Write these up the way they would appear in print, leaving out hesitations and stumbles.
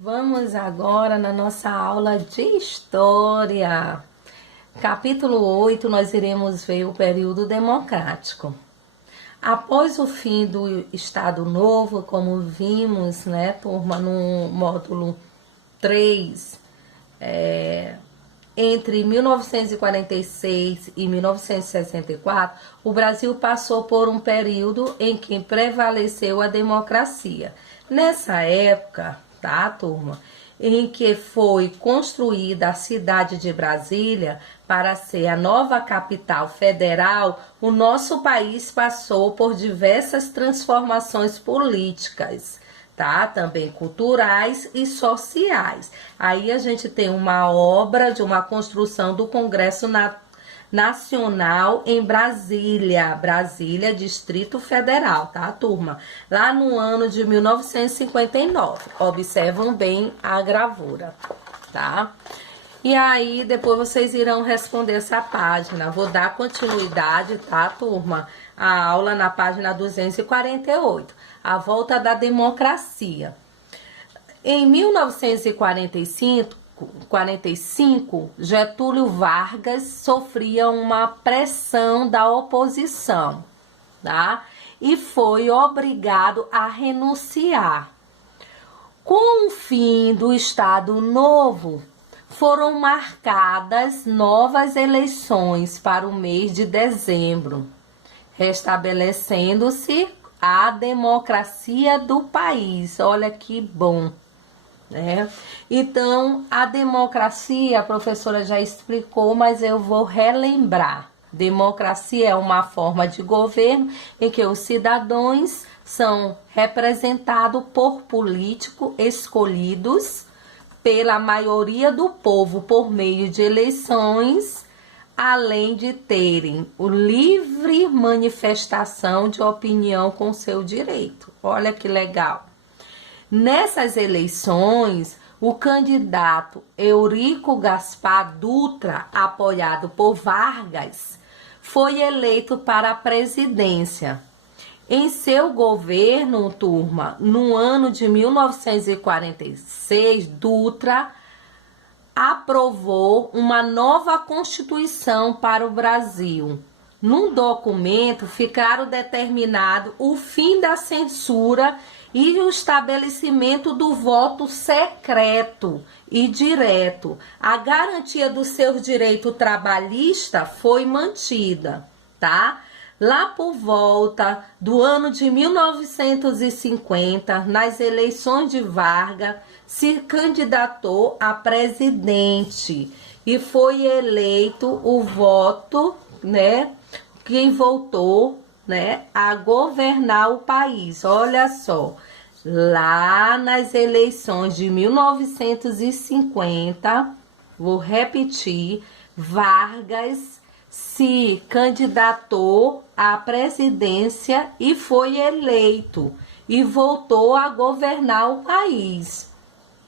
Vamos agora na nossa aula de História. Capítulo 8, nós iremos ver o período democrático. Após o fim do Estado Novo, como vimos, né, turma, no módulo 3, entre 1946 e 1964, o Brasil passou por um período em que prevaleceu a democracia. Nessa época, tá, turma, em que foi construída a cidade de Brasília para ser a nova capital federal, o nosso país passou por diversas transformações políticas, tá? Também culturais e sociais. Aí a gente tem uma obra de uma construção do Congresso Nacional em Brasília, Distrito Federal, tá, turma? Lá no ano de 1959. Observam bem a gravura, tá? E aí, depois vocês irão responder essa página. Vou dar continuidade, tá, turma? A aula na página 248. A volta da democracia. Em 1945, Getúlio Vargas sofria uma pressão da oposição, tá? E foi obrigado a renunciar. Com o fim do Estado Novo, foram marcadas novas eleições para o mês de dezembro, restabelecendo-se a democracia do país. Olha que bom, né? Então, a democracia, a professora já explicou, mas eu vou relembrar. Democracia é uma forma de governo em que os cidadãos são representados por políticos escolhidos pela maioria do povo por meio de eleições, além de terem o livre manifestação de opinião com seu direito. Olha que legal. Nessas eleições, o candidato Eurico Gaspar Dutra, apoiado por Vargas, foi eleito para a presidência. Em seu governo, turma, no ano de 1946, Dutra aprovou uma nova Constituição para o Brasil. Num documento ficaram determinado o fim da censura e o estabelecimento do voto secreto e direto. A garantia do seu direito trabalhista foi mantida, tá? Lá por volta do ano de 1950, nas eleições de Vargas, se candidatou a presidente e foi eleito o voto, né? Quem votou, né, a governar o país. Olha só, lá nas eleições de 1950, vou repetir, Vargas se candidatou à presidência e foi eleito e voltou a governar o país,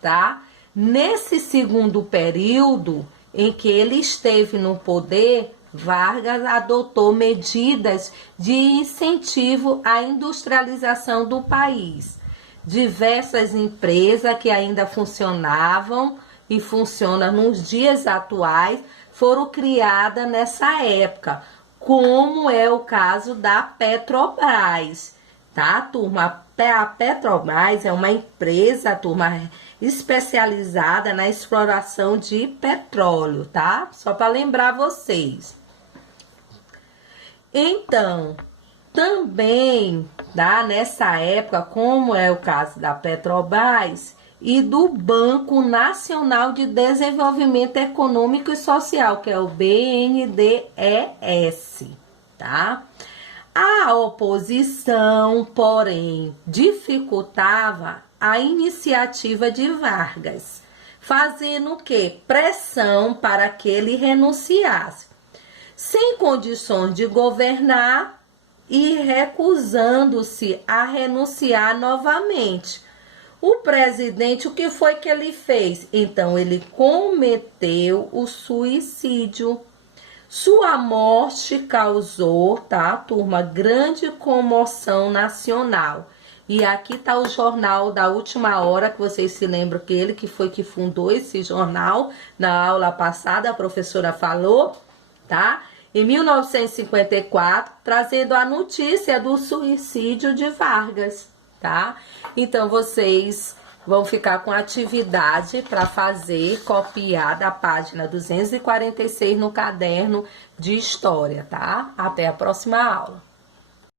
tá? Nesse segundo período em que ele esteve no poder, Vargas adotou medidas de incentivo à industrialização do país. Diversas empresas que ainda funcionavam e funcionam nos dias atuais foram criadas nessa época, como é o caso da Petrobras, tá, turma? A Petrobras é uma empresa, turma, especializada na exploração de petróleo, tá? Só para lembrar vocês. Então, também, tá, nessa época, como é o caso da Petrobras e do Banco Nacional de Desenvolvimento Econômico e Social, que é o BNDES, tá? A oposição, porém, dificultava a iniciativa de Vargas, fazendo o quê? Pressão para que ele renunciasse, sem condições de governar e recusando-se a renunciar novamente. O presidente, o que foi que ele fez? Então, ele cometeu o suicídio. Sua morte causou, tá, turma, grande comoção nacional E aqui tá o jornal da última hora, que vocês se lembram que ele que foi que fundou esse jornal. Na aula passada a professora falou, tá? Em 1954, trazendo a notícia do suicídio de Vargas, tá? Então vocês vão ficar com atividade para fazer, copiar da página 246 no caderno de história, tá? Até a próxima aula.